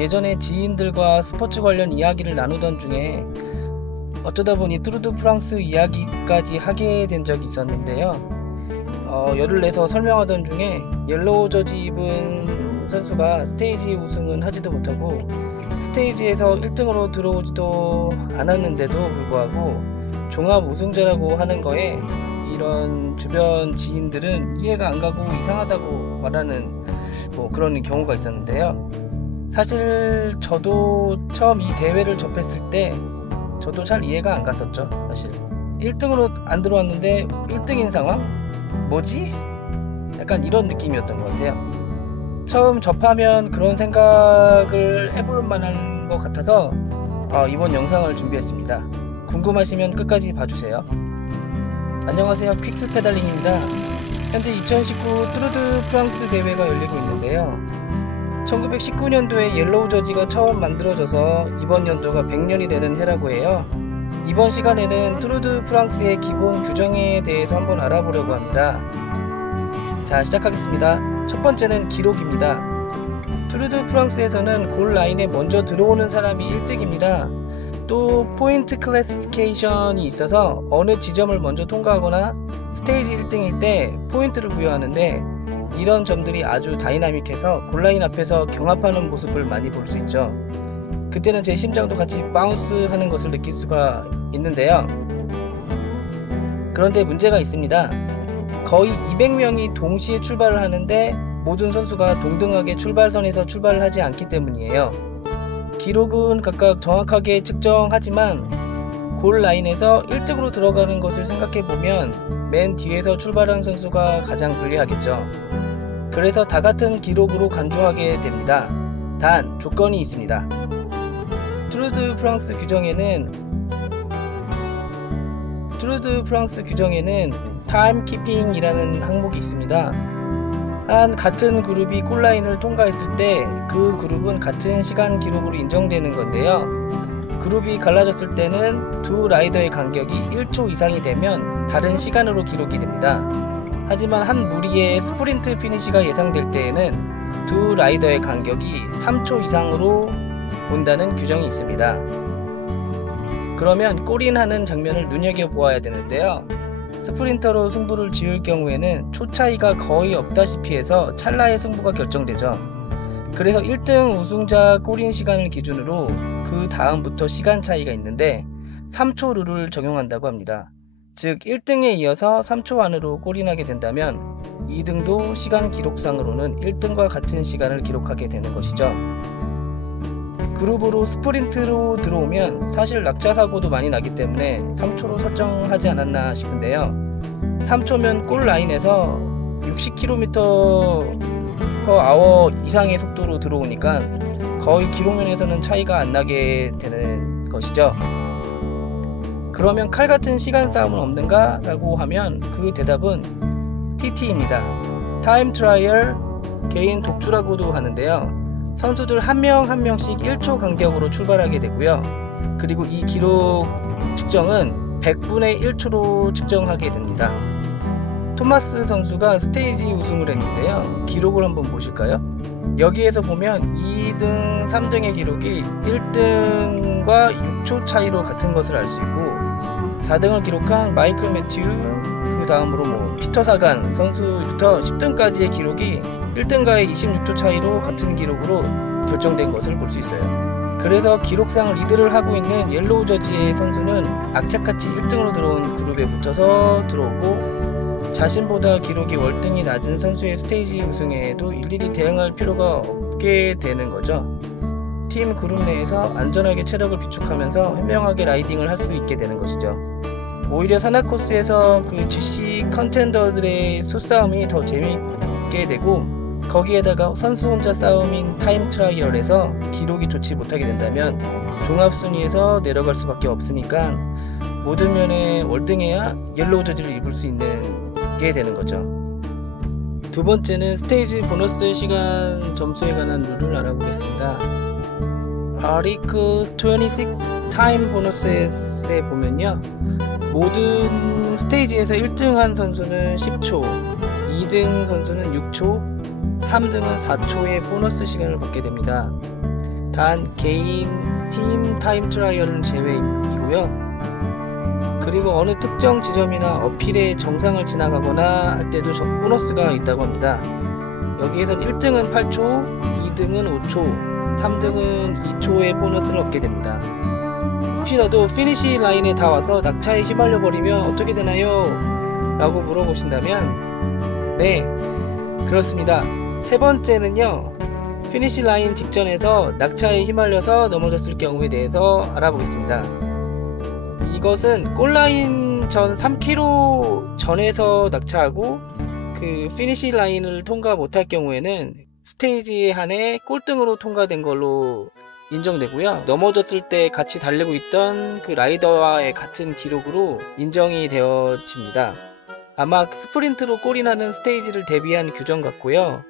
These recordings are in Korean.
예전에 지인들과 스포츠 관련 이야기를 나누던 중에 어쩌다 보니 뚜르 드 프랑스 이야기까지 하게 된 적이 있었는데요. 열을 내서 설명하던 중에 옐로우 저지 입은 선수가 스테이지 우승은 하지도 못하고 스테이지에서 1등으로 들어오지도 않았는데도 불구하고 종합 우승자라고 하는 거에 이런 주변 지인들은 이해가 안 가고 이상하다고 말하는 그런 경우가 있었는데요. 사실 저도 처음 이 대회를 접했을 때 저도 잘 이해가 안 갔었죠. 사실 1등으로 안 들어왔는데 1등인 상황? 뭐지? 약간 이런 느낌이었던 것 같아요. 처음 접하면 그런 생각을 해볼 만한 것 같아서 이번 영상을 준비했습니다. 궁금하시면 끝까지 봐주세요. 안녕하세요, 퀵스 페달링입니다. 현재 2019 뚜르 드 프랑스 대회가 열리고 있는데요. 1919년도에 옐로우 저지가 처음 만들어져서 이번 연도가 100년이 되는 해라고 해요. 이번 시간에는 뚜르 드 프랑스의 기본 규정에 대해서 한번 알아보려고 합니다. 자, 시작하겠습니다. 첫 번째는 기록입니다. 뚜르 드 프랑스에서는 골 라인에 먼저 들어오는 사람이 1등입니다. 또 포인트 클래시피케이션이 있어서 어느 지점을 먼저 통과하거나 스테이지 1등일 때 포인트를 부여하는데 이런 점들이 아주 다이나믹해서 골라인 앞에서 경합하는 모습을 많이 볼 수 있죠. 그때는 제 심장도 같이 바운스 하는 것을 느낄 수가 있는데요. 그런데 문제가 있습니다. 거의 200명이 동시에 출발을 하는데 모든 선수가 동등하게 출발선에서 출발을 하지 않기 때문이에요. 기록은 각각 정확하게 측정하지만 골 라인에서 1등으로 들어가는 것을 생각해보면 맨 뒤에서 출발한 선수가 가장 불리하겠죠. 그래서 다 같은 기록으로 간주하게 됩니다. 단 조건이 있습니다. 뚜르 드 프랑스 규정에는 타임 키핑이라는 항목이 있습니다. 한 같은 그룹이 골라인을 통과했을 때 그 그룹은 같은 시간 기록으로 인정되는 건데요. 그룹이 갈라졌을 때는 두 라이더의 간격이 1초 이상이 되면 다른 시간으로 기록이 됩니다. 하지만 한 무리의 스프린트 피니시가 예상될 때에는 두 라이더의 간격이 3초 이상으로 본다는 규정이 있습니다. 그러면 골인하는 장면을 눈여겨보아야 되는데요. 스프린터로 승부를 지을 경우에는 초 차이가 거의 없다시피 해서 찰나의 승부가 결정되죠. 그래서 1등 우승자 골인 시간을 기준으로 그 다음부터 시간 차이가 있는데 3초 룰을 적용한다고 합니다. 즉 1등에 이어서 3초 안으로 골인하게 된다면 2등도 시간 기록상으로는 1등과 같은 시간을 기록하게 되는 것이죠. 그룹으로 스프린트로 들어오면 사실 낙차 사고도 많이 나기 때문에 3초로 설정하지 않았나 싶은데요. 3초면 골 라인에서 60km/h 이상의 속도로 들어오니까 거의 기록면에서는 차이가 안 나게 되는 것이죠. 그러면 칼같은 시간 싸움은 없는가? 라고 하면 그 대답은 TT입니다. 타임 트라이얼 개인 독주라고도 하는데요. 선수들 한 명 한 명씩 1초 간격으로 출발하게 되고요. 그리고 이 기록 측정은 100분의 1초로 측정하게 됩니다. 토마스 선수가 스테이지 우승을 했는데요. 기록을 한번 보실까요? 여기에서 보면 2등, 3등의 기록이 1등과 6초 차이로 같은 것을 알 수 있고 4등을 기록한 마이클 매튜, 그 다음으로 피터 사간 선수부터 10등까지의 기록이 1등과의 26초 차이로 같은 기록으로 결정된 것을 볼 수 있어요. 그래서 기록상 리드를 하고 있는 옐로우 저지의 선수는 악착같이 1등으로 들어온 그룹에 붙어서 들어오고 자신보다 기록이 월등히 낮은 선수의 스테이지 우승에도 일일이 대응할 필요가 없게 되는 거죠. 팀 그룹 내에서 안전하게 체력을 비축하면서 현명하게 라이딩을 할 수 있게 되는 것이죠. 오히려 산악 코스에서 그 GC 컨텐더들의 수싸움이 더 재미있게 되고 거기에다가 선수 혼자 싸움인 타임 트라이얼에서 기록이 좋지 못하게 된다면 종합순위에서 내려갈 수밖에 없으니까 모든 면에 월등해야 옐로우 저지를 입을 수 있는 게 되는 거죠. 두 번째는 스테이지 보너스 시간 점수에 관한 룰을 알아보겠습니다. Article 26 타임 보너스에 보면요, 모든 스테이지에서 1등한 선수는 10초, 2등 선수는 6초, 3등은 4초의 보너스 시간을 받게 됩니다. 단 개인 팀 타임 트라이얼은 제외이고요. 그리고 어느 특정 지점이나 어필의 정상을 지나가거나 할 때도 보너스가 있다고 합니다. 여기에선 1등은 8초, 2등은 5초, 3등은 2초의 보너스를 얻게 됩니다. 혹시라도 피니시 라인에 다 와서 낙차에 휘말려 버리면 어떻게 되나요? 라고 물어보신다면 네, 그렇습니다. 세 번째는요, 피니시 라인 직전에서 낙차에 휘말려서 넘어졌을 경우에 대해서 알아보겠습니다. 이것은 골라인 전 3km 전에서 낙차하고 그 피니시 라인을 통과 못할 경우에는 스테이지 한해 꼴등으로 통과된 걸로 인정되고요. 넘어졌을 때 같이 달리고 있던 그 라이더와의 같은 기록으로 인정이 되어집니다. 아마 스프린트로 골인하는 스테이지를 대비한 규정 같고요.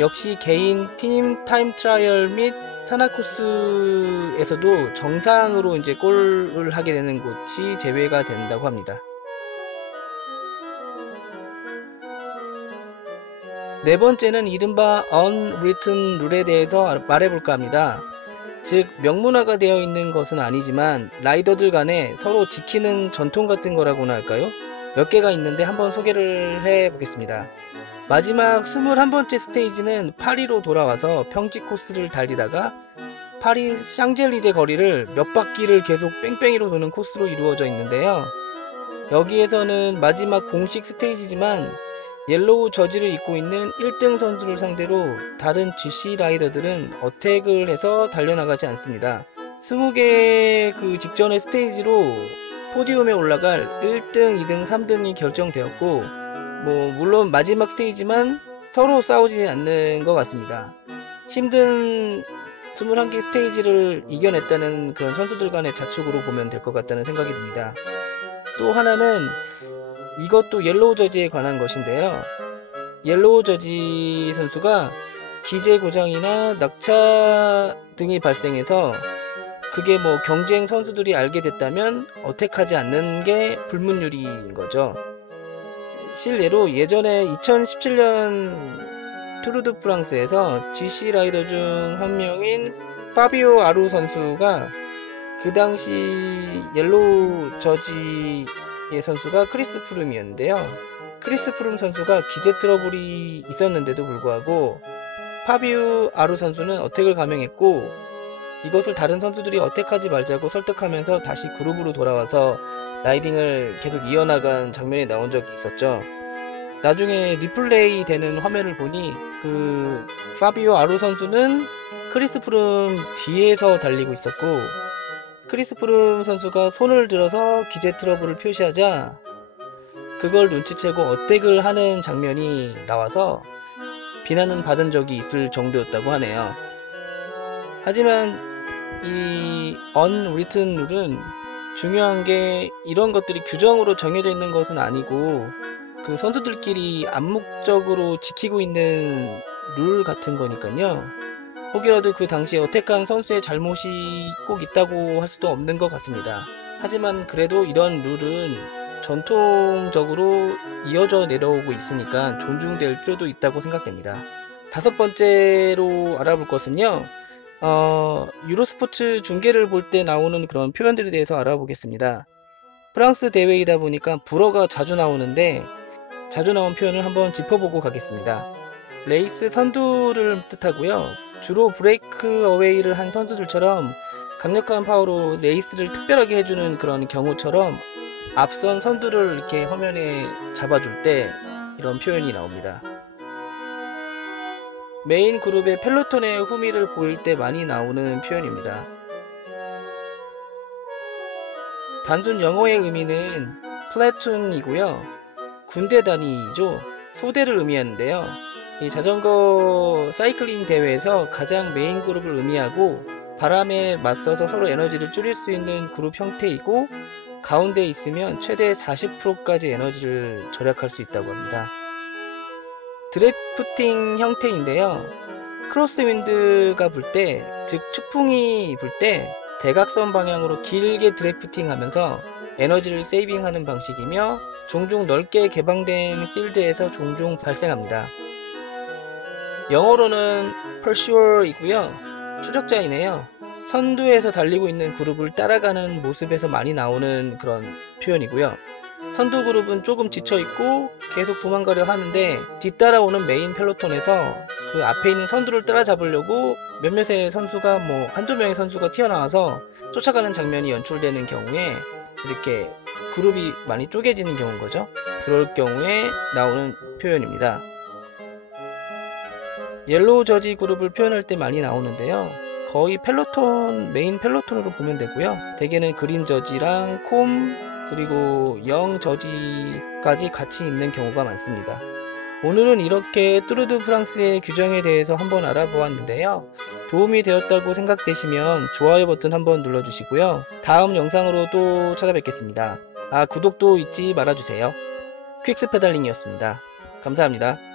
역시 개인 팀 타임 트라이얼 및 타나코스에서도 정상으로 이제 골을 하게 되는 곳이 제외가 된다고 합니다. 네 번째는 이른바 unwritten 룰에 대해서 말해볼까 합니다. 즉, 명문화가 되어 있는 것은 아니지만 라이더들 간에 서로 지키는 전통 같은 거라고나 할까요? 몇 개가 있는데 한번 소개를 해보겠습니다. 마지막 21번째 스테이지는 파리로 돌아와서 평지 코스를 달리다가 파리 샹젤리제 거리를 몇 바퀴를 계속 뺑뺑이로 도는 코스로 이루어져 있는데요. 여기에서는 마지막 공식 스테이지지만 옐로우 저지를 입고 있는 1등 선수를 상대로 다른 GC 라이더들은 어택을 해서 달려나가지 않습니다. 20개 그 직전의 스테이지로 포디움에 올라갈 1등, 2등, 3등이 결정되었고, 물론 마지막 스테이지만 서로 싸우지 않는 것 같습니다. 힘든 21개 스테이지를 이겨냈다는 그런 선수들 간의 자축으로 보면 될 것 같다는 생각이 듭니다. 또 하나는 이것도 옐로우 저지에 관한 것인데요. 옐로우 저지 선수가 기재 고장이나 낙차 등이 발생해서 그게 경쟁 선수들이 알게 됐다면 어택하지 않는 게 불문율인 거죠. 실례로 예전에 2017년 투르 드 프랑스에서 GC 라이더 중 한 명인 파비오 아루 선수가 그 당시 옐로우 저지의 선수가 크리스 프룸이었는데요. 크리스 프룸 선수가 기재 트러블이 있었는데도 불구하고 파비오 아루 선수는 어택을 감행했고, 이것을 다른 선수들이 어택하지 말자고 설득하면서 다시 그룹으로 돌아와서 라이딩을 계속 이어나간 장면이 나온 적이 있었죠. 나중에 리플레이 되는 화면을 보니 그 파비오 아루 선수는 크리스 프룸 뒤에서 달리고 있었고, 크리스 프룸 선수가 손을 들어서 기재 트러블을 표시하자 그걸 눈치채고 어택을 하는 장면이 나와서 비난은 받은 적이 있을 정도였다고 하네요. 하지만 이 unwritten 룰은 중요한 게 이런 것들이 규정으로 정해져 있는 것은 아니고 그 선수들끼리 암묵적으로 지키고 있는 룰 같은 거니까요. 혹이라도 그 당시에 어택한 선수의 잘못이 꼭 있다고 할 수도 없는 것 같습니다. 하지만 그래도 이런 룰은 전통적으로 이어져 내려오고 있으니까 존중될 필요도 있다고 생각됩니다. 다섯 번째로 알아볼 것은요, 유로스포츠 중계를 볼 때 나오는 그런 표현들에 대해서 알아보겠습니다. 프랑스 대회이다 보니까 불어가 자주 나오는데 자주 나온 표현을 한번 짚어보고 가겠습니다. 레이스 선두를 뜻하고요. 주로 브레이크 어웨이를 한 선수들처럼 강력한 파워로 레이스를 특별하게 해주는 그런 경우처럼 앞선 선두를 이렇게 화면에 잡아줄 때 이런 표현이 나옵니다. 메인 그룹의 펠로톤의 후미를 보일 때 많이 나오는 표현입니다. 단순 영어의 의미는 플래툰이고요. 군대 단위이죠. 소대를 의미하는데요. 이 자전거 사이클링 대회에서 가장 메인 그룹을 의미하고 바람에 맞서서 서로 에너지를 줄일 수 있는 그룹 형태이고, 가운데에 있으면 최대 40%까지 에너지를 절약할 수 있다고 합니다. 드래프팅 형태인데요. 크로스윈드가 불 때, 즉 축풍이 불 때 대각선 방향으로 길게 드래프팅 하면서 에너지를 세이빙하는 방식이며 종종 넓게 개방된 필드에서 종종 발생합니다. 영어로는 pursuer이고요. 추적자이네요. 선두에서 달리고 있는 그룹을 따라가는 모습에서 많이 나오는 그런 표현이고요. 선두 그룹은 조금 지쳐있고 계속 도망가려 하는데 뒤따라오는 메인 펠로톤에서 그 앞에 있는 선두를 따라잡으려고 몇몇의 선수가 한두 명의 선수가 튀어나와서 쫓아가는 장면이 연출되는 경우에 이렇게 그룹이 많이 쪼개지는 경우인 거죠. 그럴 경우에 나오는 표현입니다. 옐로우 저지 그룹을 표현할 때 많이 나오는데요. 거의 메인 펠로톤으로 보면 되고요. 대개는 그린 저지랑 콤 그리고 영 저지까지 같이 있는 경우가 많습니다. 오늘은 이렇게 뚜르드 프랑스의 규정에 대해서 한번 알아보았는데요. 도움이 되었다고 생각되시면 좋아요 버튼 한번 눌러주시고요. 다음 영상으로 또 찾아뵙겠습니다. 구독도 잊지 말아주세요. 퀵스 페달링이었습니다. 감사합니다.